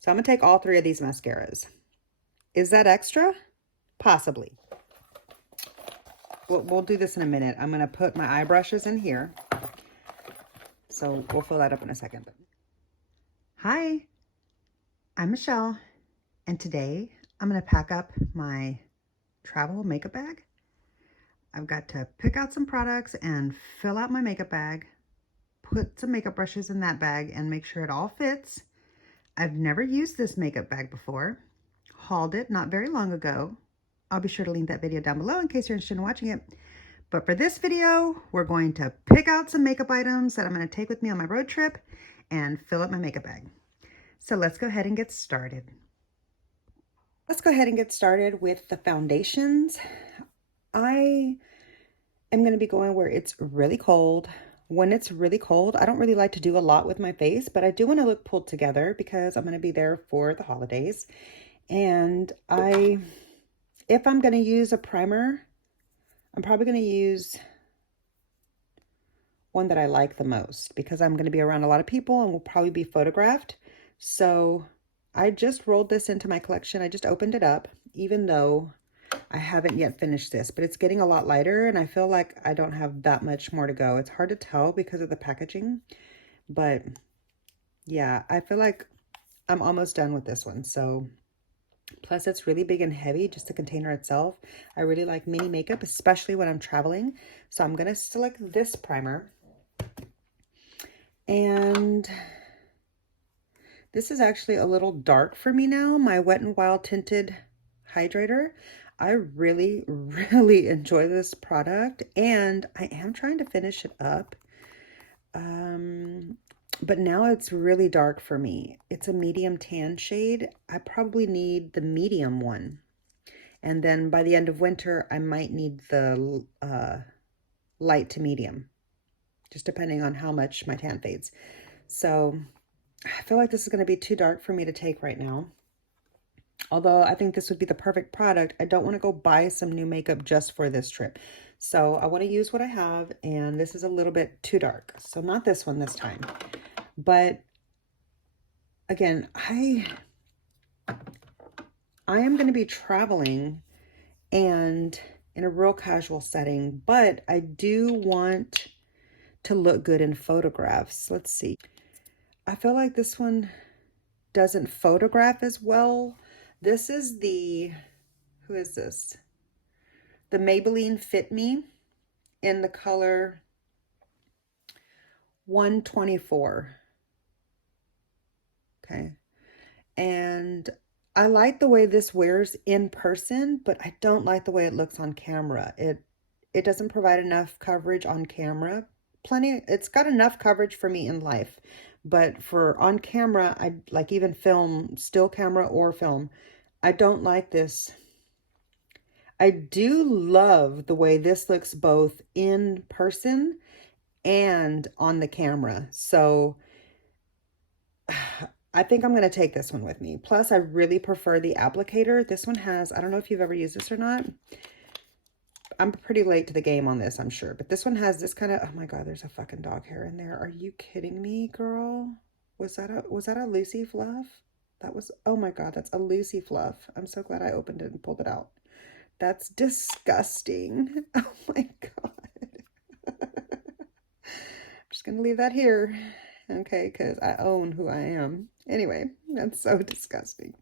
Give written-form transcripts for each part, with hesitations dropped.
So I'm going to take all three of these mascaras. Is that extra? Possibly. We'll do this in a minute. I'm going to put my eye brushes in here. So we'll fill that up in a second. Hi, I'm Michelle. And today I'm going to pack up my travel makeup bag. I've got to pick out some products and fill out my makeup bag, put some makeup brushes in that bag and make sure it all fits. I've never used this makeup bag before. Hauled it not very long ago. I'll be sure to link that video down below in case you're interested in watching it. But for this video, we're going to pick out some makeup items that I'm going to take with me on my road trip and fill up my makeup bag. So let's go ahead and get started. Let's go ahead and get started with the foundations. I am going to be going where it's really cold. When it's really cold, I don't really like to do a lot with my face, but I do want to look pulled together because I'm going to be there for the holidays. And if I'm going to use a primer, I'm probably going to use one that I like the most because I'm going to be around a lot of people and will probably be photographed. So I just rolled this into my collection. I just opened it up, even though I haven't yet finished this, but it's getting a lot lighter and I feel like I don't have that much more to go. It's hard to tell because of the packaging, but yeah, I feel like I'm almost done with this one. So plus it's really big and heavy, just the container itself. I really like mini makeup, especially when I'm traveling. So I'm going to select this primer. And this is actually a little dark for me now. My Wet n Wild Tinted Hydrator. I really, really enjoy this product and I am trying to finish it up. But now it's really dark for me. It's a medium tan shade. I probably need the medium one. And then by the end of winter, I might need the light to medium, just depending on how much my tan fades. So I feel like this is going to be too dark for me to take right now. Although I think this would be the perfect product, I don't want to go buy some new makeup just for this trip. So I want to use what I have, and this is a little bit too dark. So not this one this time. But again, I am going to be traveling and in a real casual setting, but I do want to look good in photographs. Let's see. I feel like this one doesn't photograph as well. This is the, who is this? The Maybelline Fit Me in the color 124. Okay. And I like the way this wears in person, but I don't like the way it looks on camera. It doesn't provide enough coverage on camera. It's got enough coverage for me in life, but for on camera, I like even film, still camera or film, I don't like this. I do love the way this looks both in person and on the camera. So I think I'm going to take this one with me. Plus, I really prefer the applicator. This one has, I don't know if you've ever used this or not. I'm pretty late to the game on this, I'm sure. But this one has this kind of, oh my God, there's a fucking dog hair in there. Are you kidding me, girl? Was that a Lucy Fluff? That was, oh my God, that's a Lucy Fluff. I'm so glad I opened it and pulled it out. That's disgusting. Oh my God. I'm just going to leave that here. Okay, because I own who I am. Anyway, that's so disgusting.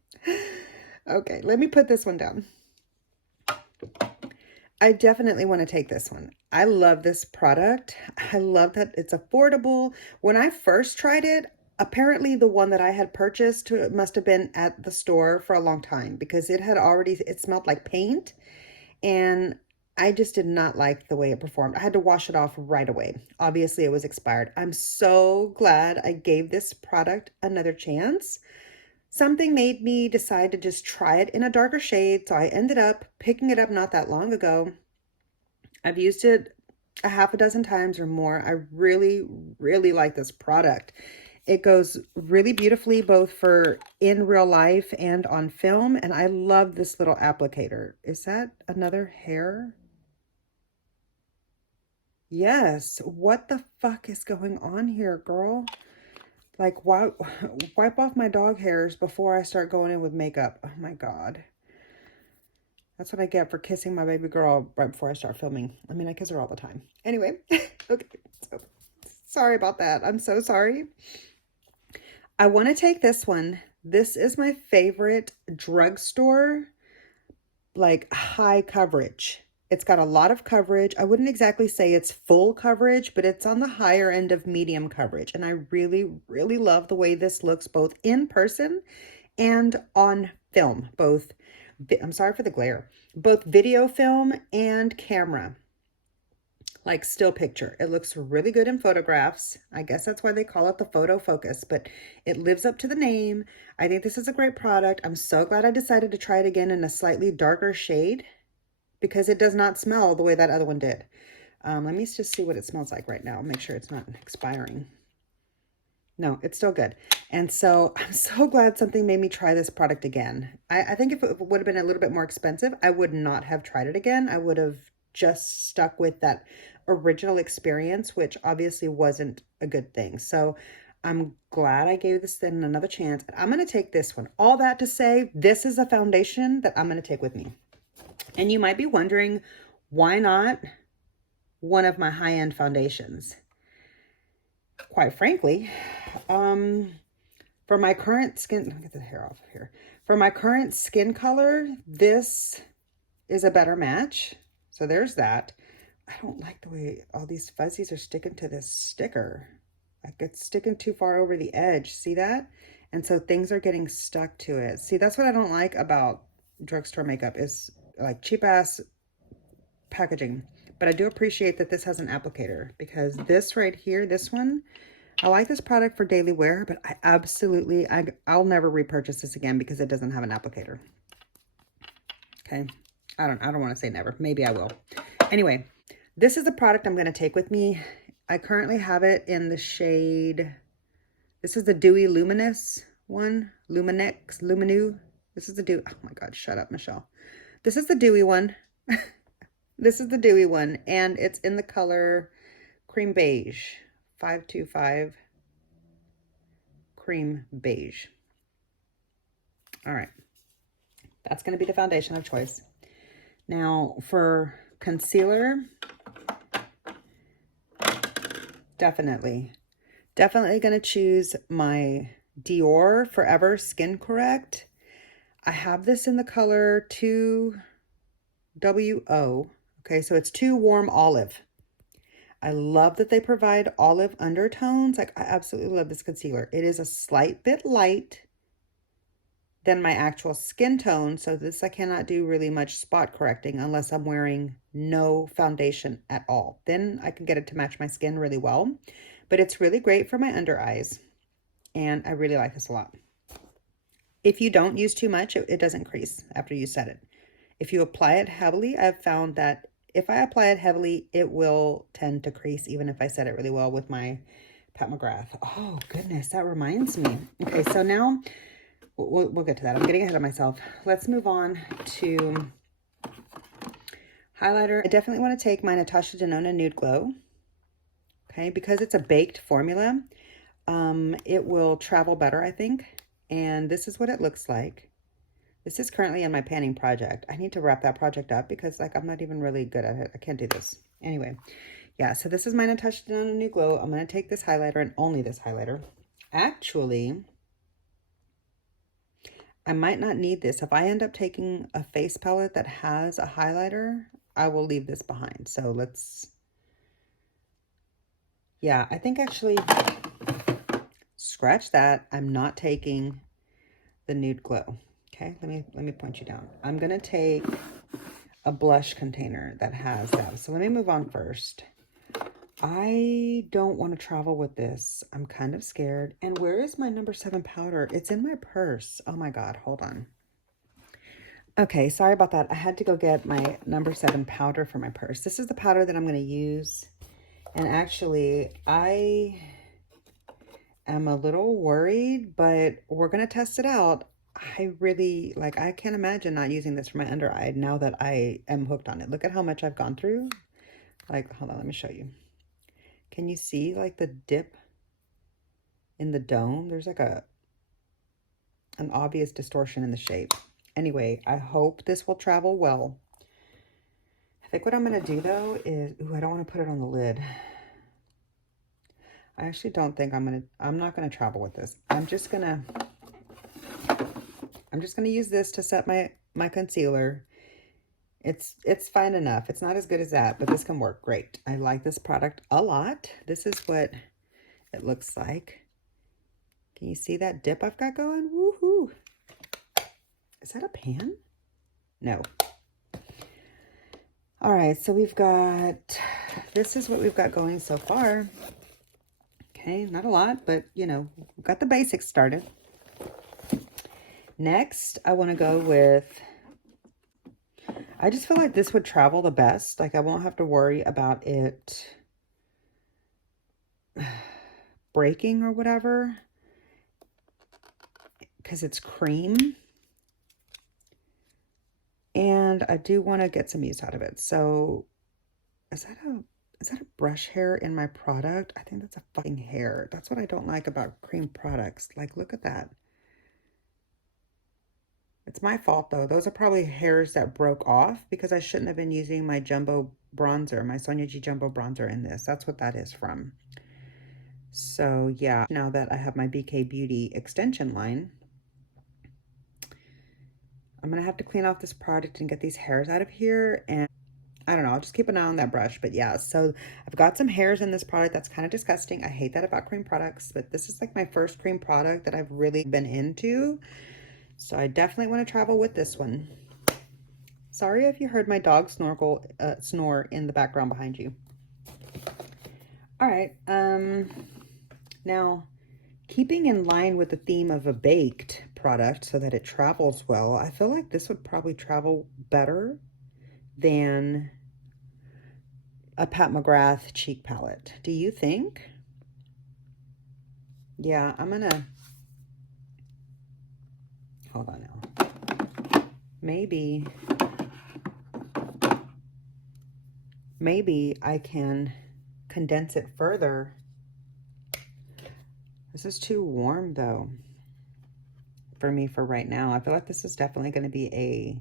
Okay, let me put this one down. I definitely want to take this one. I love this product. I love that it's affordable. When I first tried it, apparently the one that I had purchased must have been at the store for a long time because it smelled like paint and I just did not like the way it performed. I had to wash it off right away. Obviously, it was expired. I'm so glad I gave this product another chance. Something made me decide to just try it in a darker shade, so I ended up picking it up not that long ago. I've used it a half a dozen times or more. I really, really like this product. It goes really beautifully both for in real life and on film, and I love this little applicator. Is that another hair? Yes. What the fuck is going on here, girl? Like, wipe off my dog hairs before I start going in with makeup. Oh my God. That's what I get for kissing my baby girl right before I start filming. I mean, I kiss her all the time. Anyway, okay. So, sorry about that. I'm so sorry. I want to take this one. This is my favorite drugstore, like high coverage. It's got a lot of coverage. I wouldn't exactly say it's full coverage, but it's on the higher end of medium coverage. And I really, really love the way this looks both in person and on film. Both, I'm sorry for the glare, both video film and camera, like still picture. It looks really good in photographs. I guess that's why they call it the photo focus, but it lives up to the name. I think this is a great product. I'm so glad I decided to try it again in a slightly darker shade, because it does not smell the way that other one did. Let me just see what it smells like right now. Make sure it's not expiring. No, it's still good. And so I'm so glad something made me try this product again. I think if it would have been a little bit more expensive, I would not have tried it again. I would have just stuck with that original experience, which obviously wasn't a good thing. So I'm glad I gave this thing another chance. I'm going to take this one. All that to say, this is a foundation that I'm going to take with me. And you might be wondering, why not one of my high-end foundations? Quite frankly, for my current skin, let me get the hair off of here. For my current skin color, this is a better match. So there's that. I don't like the way all these fuzzies are sticking to this sticker. Like it's sticking too far over the edge. See that? And so things are getting stuck to it. See, that's what I don't like about drugstore makeup, is like cheap ass packaging. But I do appreciate that this has an applicator, because this right here, this one, I like this product for daily wear, but I absolutely, I'll never repurchase this again because it doesn't have an applicator. Okay. I don't want to say never. Maybe I will. Anyway, this is the product I'm going to take with me. I currently have it in the shade, this is the Dewy Luminous one, Luminex, Luminu. This is the Dewy, oh my God, shut up, Michelle. This is the dewy one. This is the dewy one, and it's in the color Cream Beige, 525 Cream Beige. All right, that's going to be the foundation of choice. Now for concealer, definitely going to choose my Dior Forever Skin Correct. I have this in the color 2WO. Okay, so it's 2 Warm Olive. I love that they provide olive undertones. Like, I absolutely love this concealer. It is a slight bit light than my actual skin tone, so this I cannot do really much spot correcting unless I'm wearing no foundation at all. Then I can get it to match my skin really well. But it's really great for my under eyes, and I really like this a lot. If you don't use too much, it doesn't crease after you set it. If you apply it heavily, I've found that if I apply it heavily, it will tend to crease even if I set it really well with my Pat McGrath. Oh, goodness, that reminds me. Okay, so now we'll get to that. I'm getting ahead of myself. Let's move on to highlighter. I definitely want to take my Natasha Denona Nude Glow. Okay, because it's a baked formula, it will travel better, I think. And this is what it looks like. This is currently in my panning project. I need to wrap that project up because, like, I'm not even really good at it. I can't do this. Anyway, yeah, so this is my Natasha Denona Nude Glow. I'm going to take this highlighter and only this highlighter. Actually, I might not need this. If I end up taking a face palette that has a highlighter, I will leave this behind. So let's, yeah, I think actually, scratch that. I'm not taking the Nude Glow. Okay, let me point you down. I'm gonna take a blush container that has that. So let me move on first. I don't want to travel with this. I'm kind of scared. And where is my number 7 powder? It's in my purse. Oh my God, hold on. Okay, sorry about that. I had to go get my number 7 powder for my purse. This is the powder that I'm going to use. And actually, I am a little worried, but we're going to test it out. I really, like, I can't imagine not using this for my under eye now that I am hooked on it. Look at how much I've gone through. Like, hold on, let me show you. Can you see, like, the dip in the dome. There's like an obvious distortion in the shape. Anyway, I hope this will travel well. I think what I'm going to do though is, ooh, I don't want to put it on the lid. I actually don't think I'm not going to travel with this. I'm just going to use this to set my concealer. It's fine enough. It's not as good as that, but this can work great. I like this product a lot. This is what it looks like. Can you see that dip I've got going? Woohoo! Is that a pan? No. All right, so this is what we've got going so far. Okay, not a lot, but you know, we've got the basics started. Next, I want to go with, I just feel like this would travel the best. Like I won't have to worry about it breaking or whatever, because it's cream. And I do want to get some use out of it. So is that a brush hair in my product? I think that's a fucking hair. That's what I don't like about cream products. Like, look at that. It's my fault though. Those are probably hairs that broke off because I shouldn't have been using my jumbo bronzer, my Sonia G jumbo bronzer in this. That's what that is from. So yeah, now that I have my BK Beauty extension line, I'm going to have to clean off this product and get these hairs out of here. And I don't know, I'll just keep an eye on that brush. But yeah, so I've got some hairs in this product. That's kind of disgusting. I hate that about cream products, but this is like my first cream product that I've really been into. So I definitely want to travel with this one. Sorry if you heard my dog snore in the background behind you. All right, now keeping in line with the theme of a baked product so that it travels well, I feel like this would probably travel better than a Pat McGrath cheek palette. Do you think? Yeah, I'm gonna, hold on now. Maybe I can condense it further. This is too warm though for me for right now. I feel like this is definitely going to be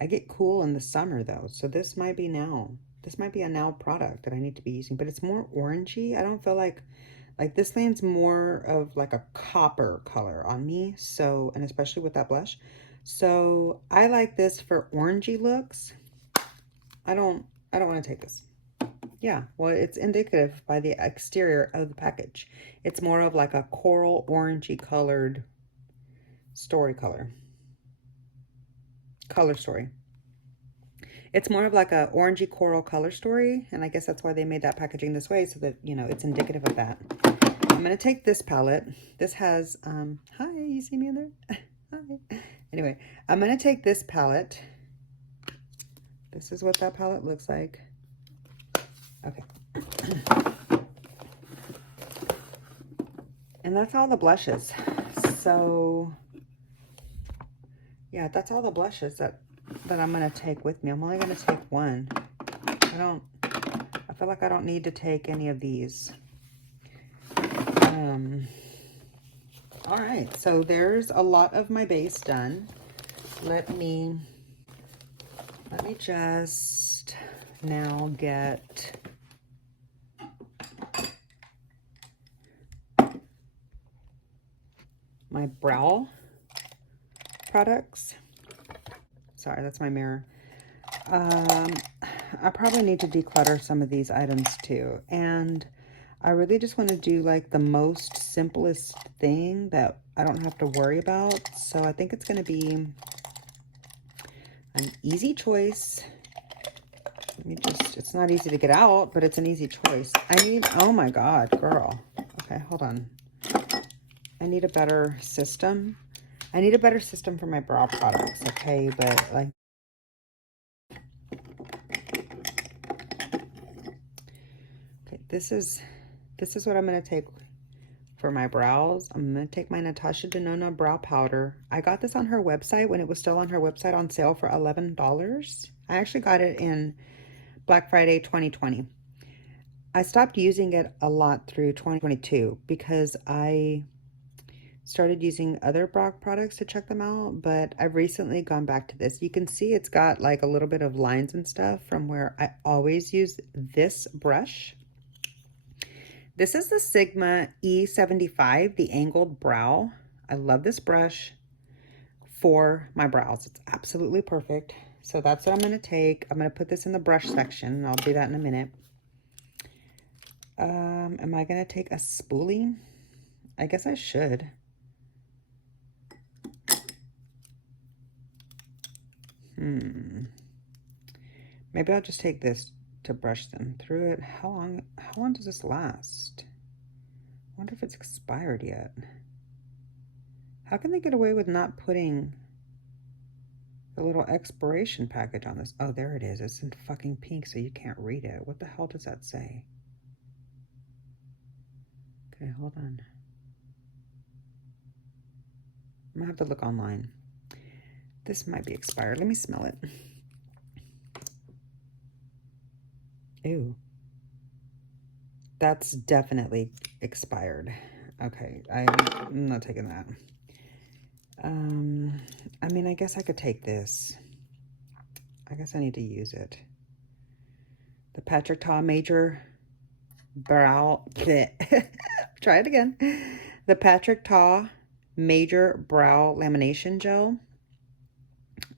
I get cool in the summer though. So this might be now. This might be a now product that I need to be using, but it's more orangey. I don't feel like this lands more of like a copper color on me. So, and especially with that blush. So I like this for orangey looks. I don't want to take this. Yeah, well, it's indicative by the exterior of the package. It's more of like a coral orangey colored story color story. It's more of like a orangey coral color story, and I guess that's why they made that packaging this way, so that, you know, it's indicative of that. I'm going to take this palette. This has, hi, you see me in there? Hi. Anyway, I'm going to take this palette. This is what that palette looks like. Okay. And that's all the blushes. So yeah, that's all the blushes that I'm going to take with me. I'm only going to take one. I feel like I don't need to take any of these. All right, so there's a lot of my base done. Let me just now get my brow products. Sorry, that's my mirror. I probably need to declutter some of these items too. And I really just want to do like the most simplest thing that I don't have to worry about. So I think it's going to be an easy choice. Let me just, it's not easy to get out, but it's an easy choice. Oh my God, girl. Okay, hold on. I need a better system. I need a better system for my brow products, okay? But like, okay, this is what I'm going to take for my brows. I'm going to take my Natasha Denona brow powder. I got this on her website when it was still on her website on sale for $11. I actually got it in Black Friday 2020. I stopped using it a lot through 2022 because I started using other Brock products to check them out, but I've recently gone back to this. You can see it's got like a little bit of lines and stuff from where I always use this brush. This is the Sigma E75, the angled brow. I love this brush for my brows. It's absolutely perfect. So that's what I'm going to take. I'm going to put this in the brush section, and I'll do that in a minute. Am I going to take a spoolie? I guess I should. Maybe I'll just take this to brush them through it. How long does this last? I wonder if it's expired yet. How can they get away with not putting the little expiration package on this? Oh, there it is. It's in fucking pink, so you can't read it. What the hell does that say? Okay, hold on. I'm gonna have to look online. This might be expired. Let me smell it. Ew. That's definitely expired. Okay, I'm not taking that. I mean, I guess I could take this. I guess I need to use it. The Patrick Ta Major Brow. Try it again. The Patrick Ta Major Brow Lamination Gel.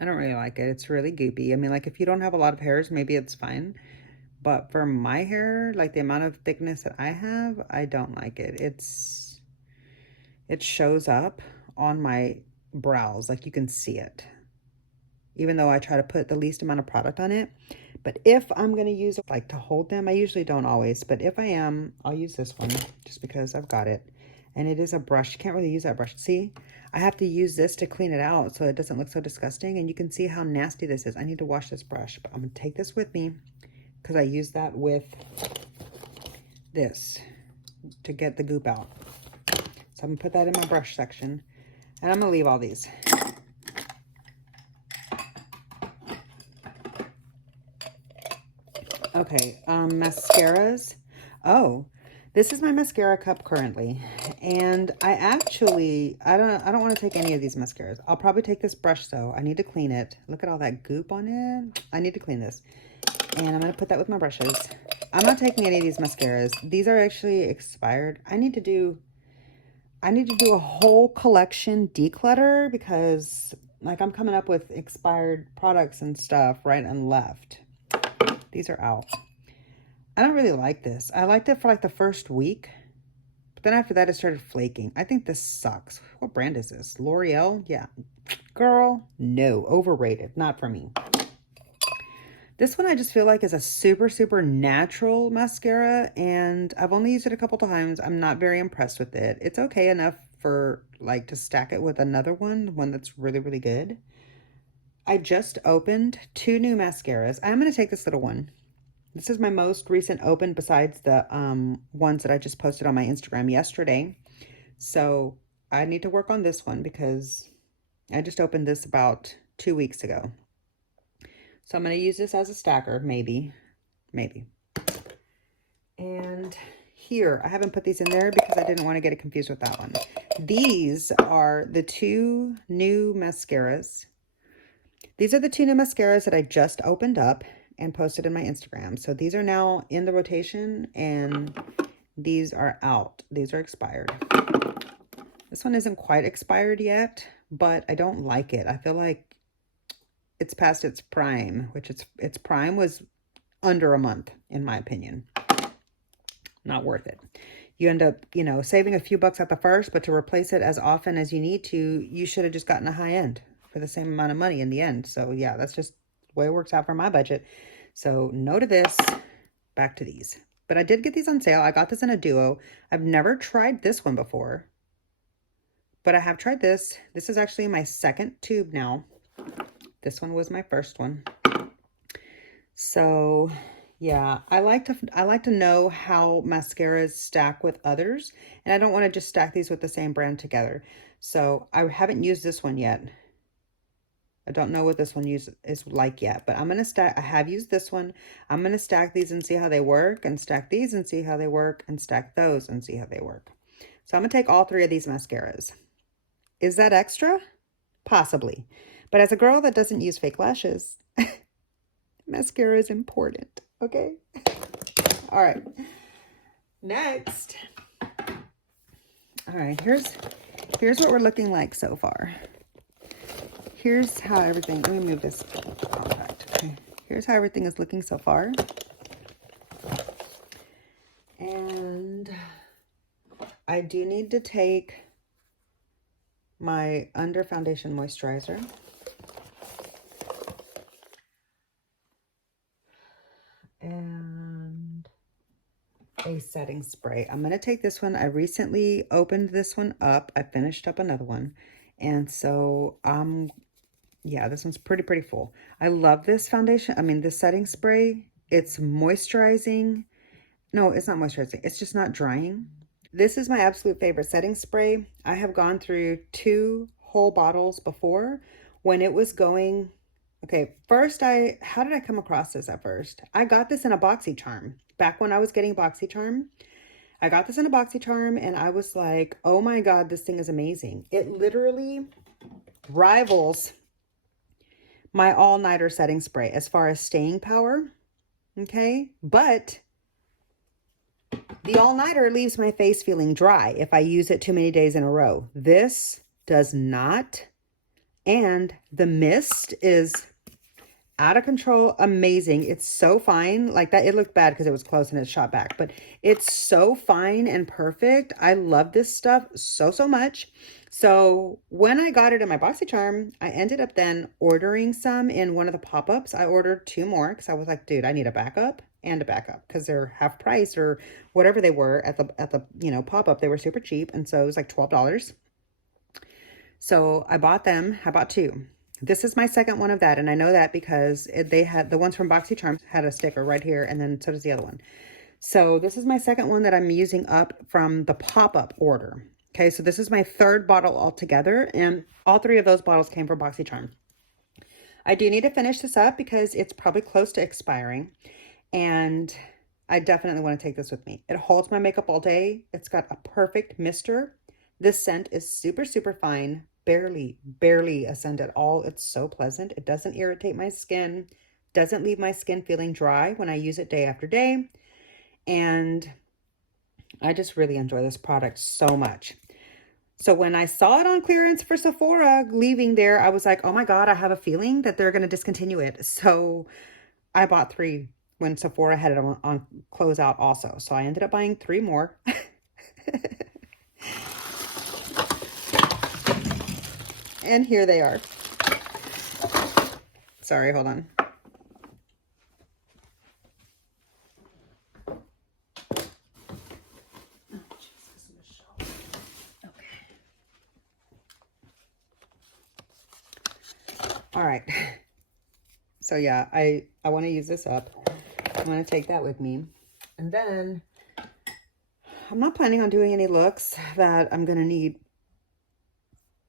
I don't really like it. It's really goopy. I mean, like, if you don't have a lot of hairs, maybe it's fine. But for my hair, like the amount of thickness that I have, I don't like it. It shows up on my brows, like you can see it. Even though I try to put the least amount of product on it. But if I'm going to use it, like, to hold them, I usually don't always. But if I am, I'll use this one just because I've got it. And it is a brush. You can't really use that brush. See, I have to use this to clean it out so it doesn't look so disgusting. And you can see how nasty this is. I need to wash this brush. But I'm going to take this with me because I use that with this to get the goop out. So I'm going to put that in my brush section. And I'm going to leave all these. Okay, mascaras. Oh, this is my mascara cup currently. And I don't want to take any of these mascaras. I'll probably take this brush though. I need to clean it. Look at all that goop on it. I need to clean this. And I'm going to put that with my brushes. I'm not taking any of these mascaras. These are actually expired. I need to do a whole collection declutter because, like, I'm coming up with expired products and stuff right and left. These are out. I don't really like this. I liked it for like the first week, but then after that it started flaking. I think this sucks. What brand is this? L'Oreal? Yeah. Girl, no. Overrated. Not for me. This one I just feel like is a super, super natural mascara, and I've only used it a couple times. I'm not very impressed with it. It's okay enough for, like, to stack it with another one that's really, really good. I just opened 2 new mascaras. I'm going to take this little one. This is my most recent open besides the ones that I just posted on my Instagram yesterday. So I need to work on this one because I just opened this about 2 weeks ago. So I'm going to use this as a stacker, maybe. And here, I haven't put these in there because I didn't want to get it confused with that one. These are the 2 new mascaras. These are the 2 new mascaras that I just opened up and posted in my Instagram. So these are now in the rotation and these are out. These are expired. This one isn't quite expired yet, but I don't like it. I feel like it's past its prime, which its prime was under a month, in my opinion. Not worth it. You end up, you know, saving a few bucks at the first, but to replace it as often as you need to, you should have just gotten a high end for the same amount of money in the end. So yeah, that's just the way it works out for my budget. So no to this, back to these. But I did get these on sale. I got this in a duo. I've never tried this one before, but I have tried this. This is actually my second tube now. This one was my first one. So yeah, I like to know how mascaras stack with others, and I don't want to just stack these with the same brand together. So I haven't used this one yet. I don't know what this one is like yet, but I'm going to stack. I have used this one. I'm going to stack these and see how they work, and stack these and see how they work, and stack those and see how they work. So I'm going to take all 3 of these mascaras. Is that extra? Possibly. But as a girl that doesn't use fake lashes, mascara is important, okay? All right. Next. All right, here's what we're looking like so far. Here's how everything, let me move this compact. Okay. Here's how everything is looking so far. And I do need to take my under foundation moisturizer. And a setting spray. I'm going to take this one. I recently opened this one up. I finished up another one. And so, yeah, this one's pretty full. I love this foundation. I mean, this setting spray. It's moisturizing. No, it's not moisturizing. It's just not drying. This is my absolute favorite setting spray. I have gone through 2 whole bottles before when it was going. Okay, first how did I come across this at first? I got this in a BoxyCharm. Back when I was getting BoxyCharm, I got this in a BoxyCharm and I was like, oh my God, this thing is amazing. It literally rivals my all-nighter setting spray as far as staying power, okay? But the all-nighter leaves my face feeling dry if I use it too many days in a row. This does not. And the mist is out of control, amazing. It's so fine. Like that, it looked bad because it was close and it shot back, but it's so fine and perfect. I love this stuff so much. So when I got it in my BoxyCharm, I ended up then ordering some in one of the pop-ups. I ordered 2 more because I was like, dude, I need a backup and a backup because they're half price or whatever they were at the you know, pop-up. They were super cheap. And so it was like $12. So I bought them. I bought 2. This is my second one of that, and I know that because they had the ones from BoxyCharm had a sticker right here, and then so does the other one. So this is my second one that I'm using up from the pop-up order. Okay, so this is my 3rd bottle altogether, and all 3 of those bottles came from BoxyCharm. I do need to finish this up because it's probably close to expiring, and I definitely want to take this with me. It holds my makeup all day. It's got a perfect mister. This scent is super fine. Barely a scent at all. It's so pleasant. It doesn't irritate my skin, doesn't leave my skin feeling dry when I use it day after day. And I just really enjoy this product so much. So when I saw it on clearance for Sephora leaving there, I was like, oh my God, I have a feeling that they're going to discontinue it. So I bought 3 when Sephora had it on closeout also. So I ended up buying 3 more. And here they are. Sorry, hold on. Oh, Jesus, Michelle. Okay. All right. So yeah, I want to use this up. I'm going to take that with me. And then I'm not planning on doing any looks that I'm going to need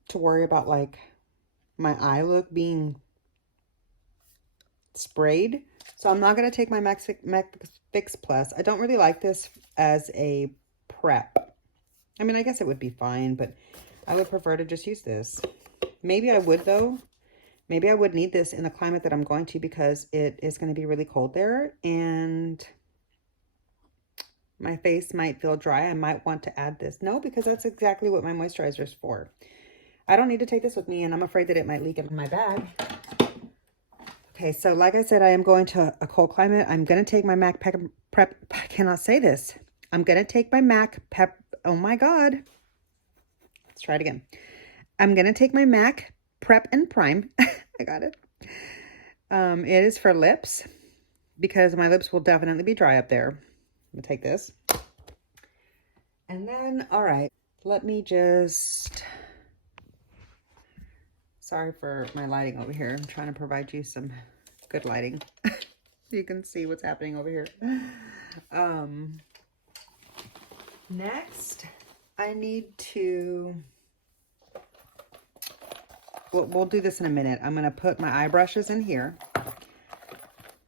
to worry about, like my eye look being sprayed. So I'm not going to take my MAC Fix Plus. I don't really like this as a prep. I mean, I guess it would be fine, but I would prefer to just use this. Maybe I would though. Maybe I would need this in the climate that I'm going to because it is going to be really cold there and my face might feel dry. I might want to add this. No, because that's exactly what my moisturizer is for. I don't need to take this with me, and I'm afraid that it might leak in my bag. Okay, so like I said, I am going to a cold climate. I'm going to take my MAC Prep. I cannot say this. I'm going to take my MAC Prep. Oh my God. Let's try it again. I'm going to take my MAC Prep and Prime. I got it. It is for lips because my lips will definitely be dry up there. I'm going to take this. And then, all right, let me just... Sorry for my lighting over here. I'm trying to provide you some good lighting. You can see what's happening over here. Next, I need to we'll do this in a minute. I'm going to put my eye brushes in here.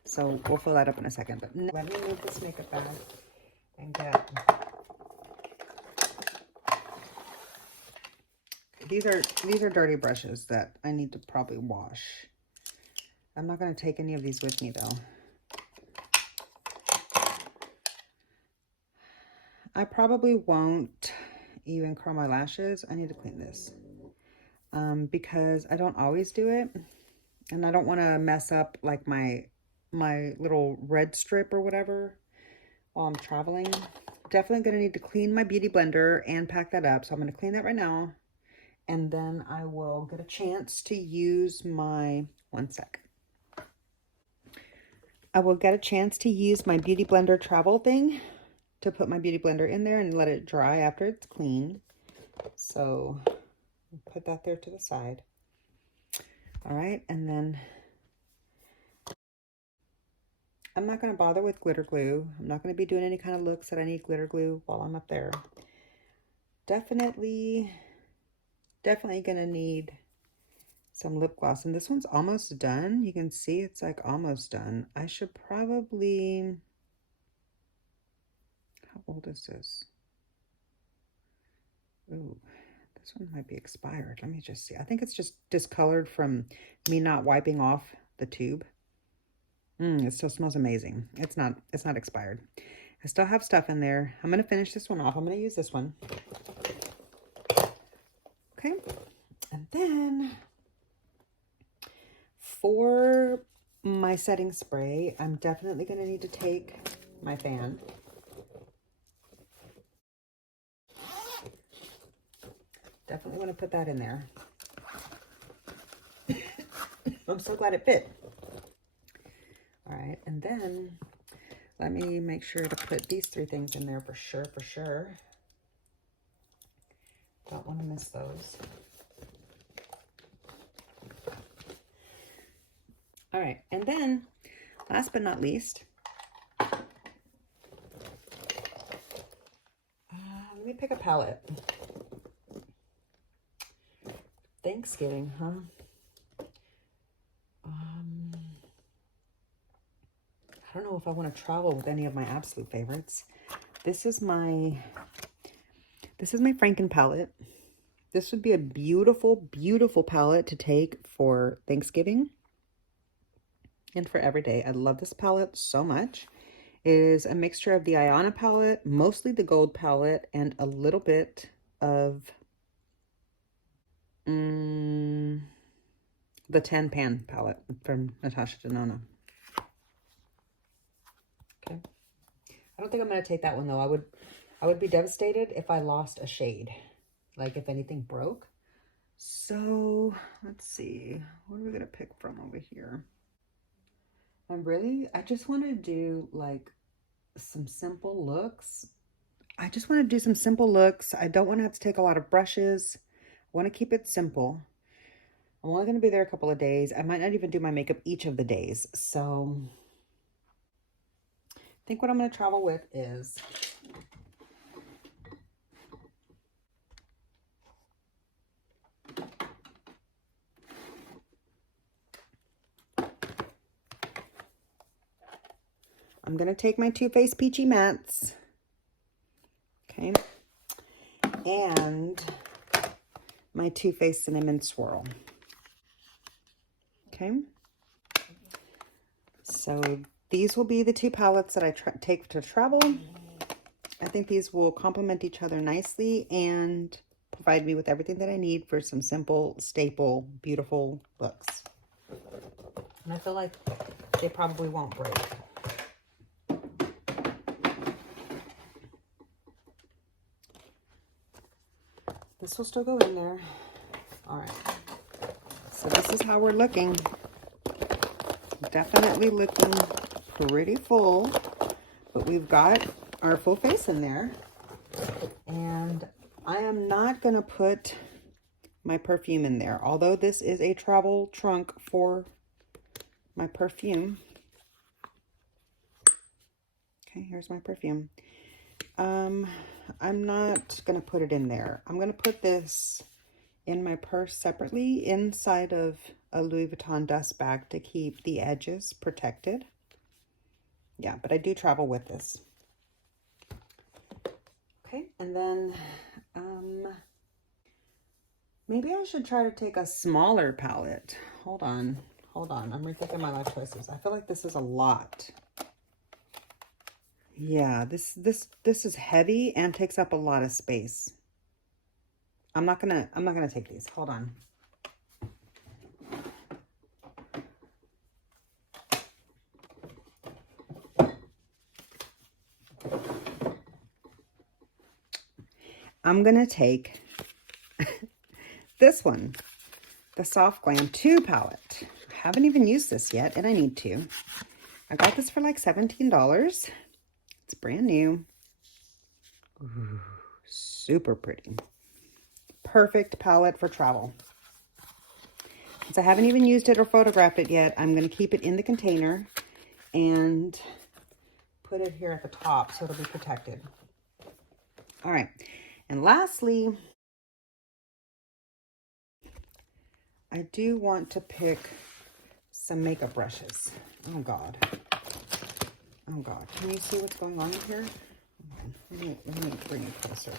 So we'll fill that up in a second. But let me move this makeup bag and get... These are dirty brushes that I need to probably wash. I'm not going to take any of these with me though. I probably won't even curl my lashes. I need to clean this because I don't always do it, and I don't want to mess up like my little red strip or whatever while I'm traveling. Definitely going to need to clean my beauty blender and pack that up. So I'm going to clean that right now, and then I will get a chance to use my, one sec. I will get a chance to use my beauty blender travel thing to put my beauty blender in there and let it dry after it's clean. So put that there to the side. All right, and then I'm not going to bother with glitter glue. I'm not going to be doing any kind of looks that I need glitter glue while I'm up there. Definitely going to need some lip gloss. And this one's almost done. You can see it's like almost done. I should probably... How old is this? Ooh, this one might be expired. Let me just see. I think it's just discolored from me not wiping off the tube. It still smells amazing. It's not expired. I still have stuff in there. I'm going to finish this one off. I'm going to use this one. Okay. And then for my setting spray, I'm definitely going to need to take my fan. Definitely want to put that in there. I'm so glad it fit. All right, and then let me make sure to put these three things in there for sure. Don't want to miss those. All right, and then last but not least, let me pick a palette. Thanksgiving, huh? I don't know if I want to travel with any of my absolute favorites. This is my Franken palette. This would be a beautiful, beautiful palette to take for Thanksgiving and for every day. I love this palette so much. It is a mixture of the Ayana palette, mostly the gold palette, and a little bit of the Tan Pan palette from Natasha Denona. Okay. I don't think I'm going to take that one though. I would be devastated if I lost a shade, like if anything broke. So let's see, what are we going to pick from over here? I just want to do like some simple looks. I just want to do some simple looks. I don't want to have to take a lot of brushes. I want to keep it simple. I'm only going to be there a couple of days. I might not even do my makeup each of the days. So I think what I'm going to travel with is I'm going to take my Too Faced Peachy Mattes. Okay. And my Too Faced Cinnamon Swirl. Okay. So these will be the two palettes that I take to travel. I think these will complement each other nicely and provide me with everything that I need for some simple, staple, beautiful looks. And I feel like they probably won't break. This will still go in there. All right. So this is how we're looking. Definitely looking pretty full, but we've got our full face in there. And I am not going to put my perfume in there, although this is a travel trunk for my perfume. Okay, here's my perfume. I'm not going to put it in there. I'm going to put this in my purse separately inside of a Louis Vuitton dust bag to keep the edges protected. Yeah, but I do travel with this. Okay, and then maybe I should try to take a smaller palette. Hold on, I'm rethinking my life choices. I feel like this is a lot. Yeah, this is heavy and takes up a lot of space. I'm not gonna take these. Hold on. I'm gonna take this one, the Soft Glam 2 palette. I haven't even used this yet, and I need to. I got this for like $17. It's brand new. Ooh, super pretty. Perfect palette for travel. Since I haven't even used it or photographed it yet, I'm going to keep it in the container and put it here at the top so it'll be protected. All right. And lastly, I do want to pick some makeup brushes. Oh God. Oh God. Can you see what's going on here? Let me bring it closer.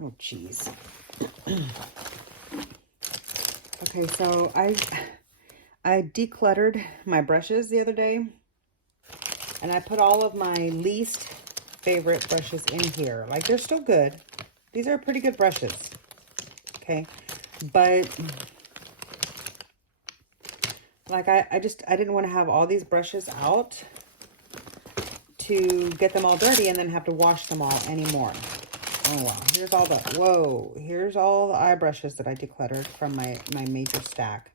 Oh, geez. Okay, so I decluttered my brushes the other day, and I put all of my least favorite brushes in here. Like, they're still good. These are pretty good brushes. Okay, but like I didn't want to have all these brushes out to get them all dirty and then have to wash them all anymore. Oh wow, here's all the, whoa, here's all the eye brushes that I decluttered from my major stack.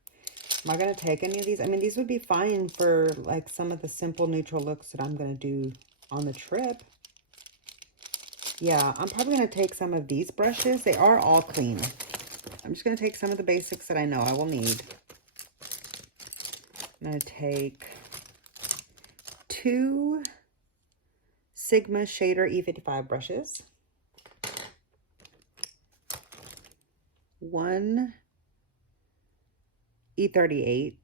Am I going to take any of these? I mean, these would be fine for like some of the simple neutral looks that I'm going to do on the trip. Yeah, I'm probably going to take some of these brushes. They are all clean. I'm just going to take some of the basics that I know I will need. I'm going to take 2 Sigma Shader E55 brushes. 1 E38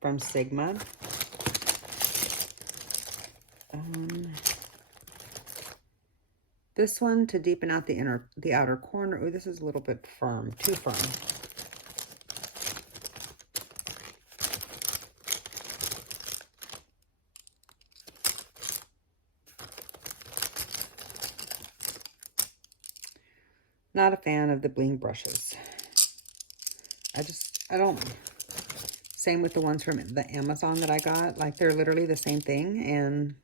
from Sigma. This one to deepen out the outer corner. Oh, this is a little bit firm, too firm. Not a fan of the bling brushes. I don't, same with the ones from the Amazon that I got. Like, they're literally the same thing, and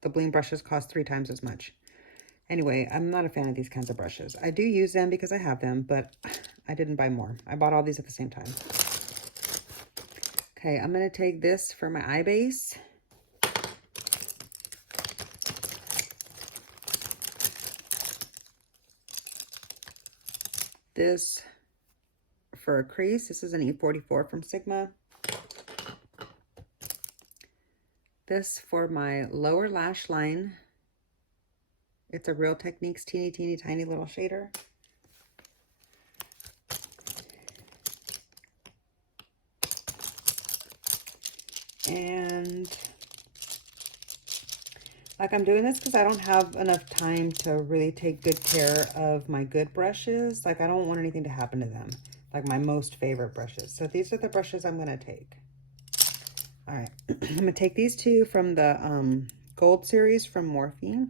the bling brushes cost 3 times as much. Anyway, I'm not a fan of these kinds of brushes. I do use them because I have them, but I didn't buy more. I bought all these at the same time. Okay, I'm going to take this for my eye base. This for a crease. This is an E44 from Sigma. This for my lower lash line. It's a Real Techniques teeny tiny little shader. And like, I'm doing this because I don't have enough time to really take good care of my good brushes. Like, I don't want anything to happen to them. Like my most favorite brushes. So these are the brushes I'm going to take. All right. I'm going to take these 2 from the Gold series from Morphe.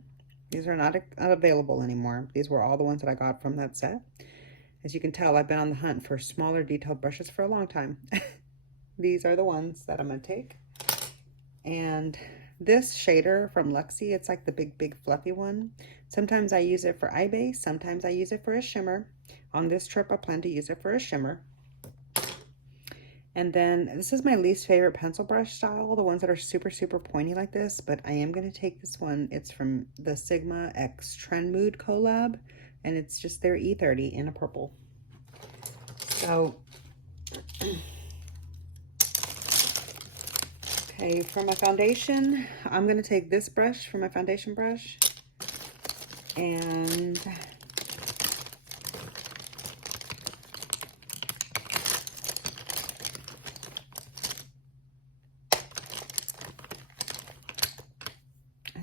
These are not available anymore. These were all the ones that I got from that set. As you can tell, I've been on the hunt for smaller detailed brushes for a long time. These are the ones that I'm going to take. And this shader from Luxie, it's like the big fluffy one. Sometimes I use it for eye base. Sometimes I use it for a shimmer. On this trip, I plan to use it for a shimmer. And then this is my least favorite pencil brush style, the ones that are super pointy like this, but I am going to take this one. It's from the Sigma X Trend Mood collab, and it's just their E30 in a purple. So, okay, for my foundation, I'm going to take this brush for my foundation brush, and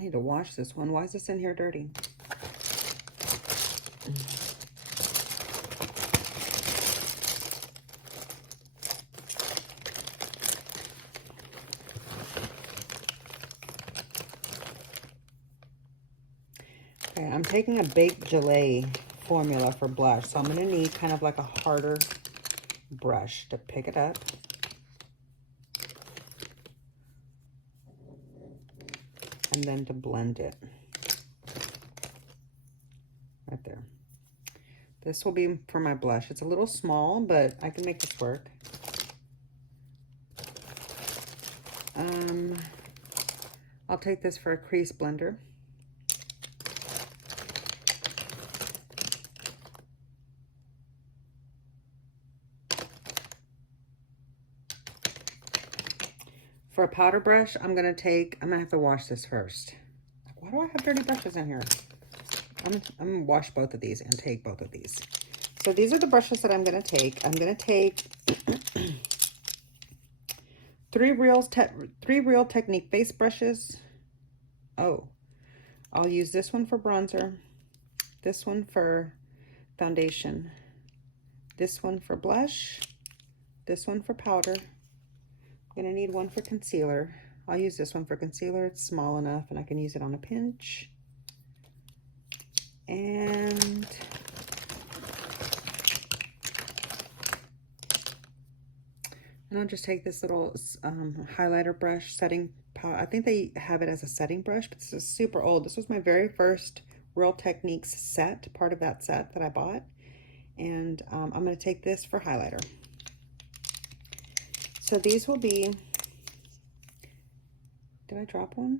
need to wash this one. Why is this in here dirty? Okay, I'm taking a baked gelée formula for blush, so I'm going to need kind of like a harder brush to pick it up. And then to blend it. Right there. This will be for my blush. It's a little small, but I can make this work. I'll take this for a crease blender. For a powder brush, I'm gonna have to wash this first. Why do I have dirty brushes in here? I'm gonna wash both of these and take both of these. So these are the brushes that I'm gonna take. I'm gonna take three Real Technique face brushes. Oh, I'll use this one for bronzer, this one for foundation, this one for blush, this one for powder. I'm gonna need one for concealer. I'll use this one for concealer. It's small enough and I can use it on a pinch. And I'll just take this little highlighter brush, setting powder. I think they have it as a setting brush, but this is super old. This was my very first Real Techniques set, part of that set that I bought. And I'm gonna take this for highlighter. So these will be, did I drop one?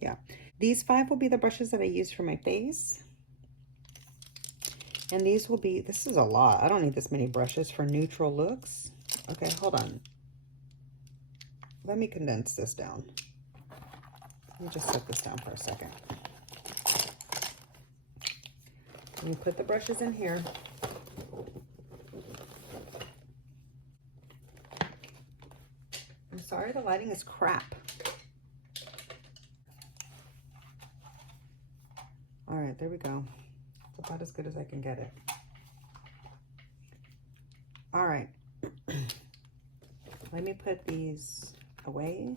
Yeah, these 5 will be the brushes that I use for my face. And these will be, this is a lot. I don't need this many brushes for neutral looks. Okay, hold on. Let me condense this down. Let me just set this down for a second. Let me put the brushes in here. I'm sorry, the lighting is crap. All right, there we go. It's about as good as I can get it. All right. Let me put these away.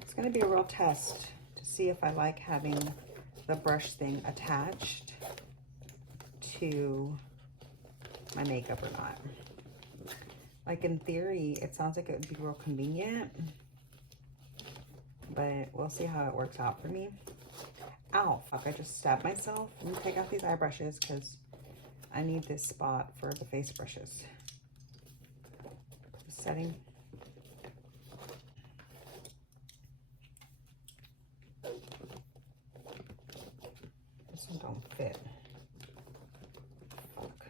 It's going to be a real test to see if I like having the brush thing attached to my makeup or not. Like in theory, it sounds like it would be real convenient, but we'll see how it works out for me. Ow, fuck, I just stabbed myself. Let me take out these eye brushes because I need this spot for the face brushes. The setting. This one don't fit. Fuck.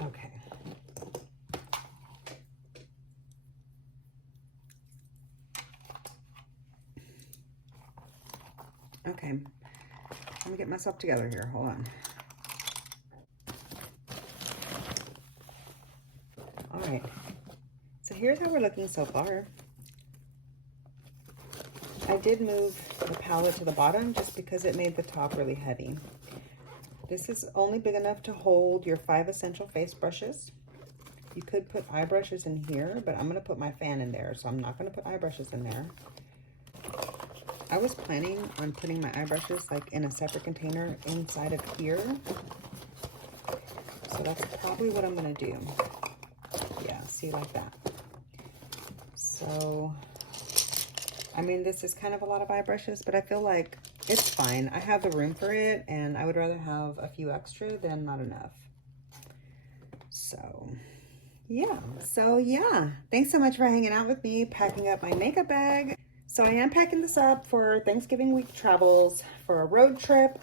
Okay. Okay, let me get myself together here. Hold on. All right, so here's how we're looking so far. I did move the palette to the bottom just because it made the top really heavy. This is only big enough to hold your 5 essential face brushes. You could put eye brushes in here, but I'm gonna put my fan in there, so I'm not gonna put eye brushes in there. I was planning on putting my eye brushes like in a separate container inside of here. So that's probably what I'm gonna do. Yeah, see, like that. So, I mean, this is kind of a lot of eye brushes, but I feel like it's fine. I have the room for it, and I would rather have a few extra than not enough. So, yeah. Thanks so much for hanging out with me, packing up my makeup bag. So I am packing this up for Thanksgiving week travels for a road trip.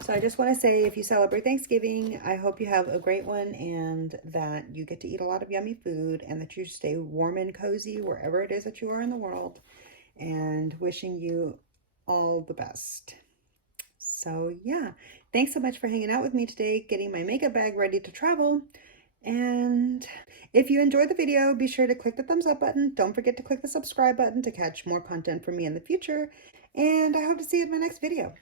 So I just want to say, if you celebrate Thanksgiving, I hope you have a great one and that you get to eat a lot of yummy food and that you stay warm and cozy wherever it is that you are in the world, and wishing you all the best. So yeah, thanks so much for hanging out with me today, getting my makeup bag ready to travel. And if you enjoyed the video, be sure to click the thumbs up button. Don't forget to click the subscribe button to catch more content from me in the future. And I hope to see you in my next video.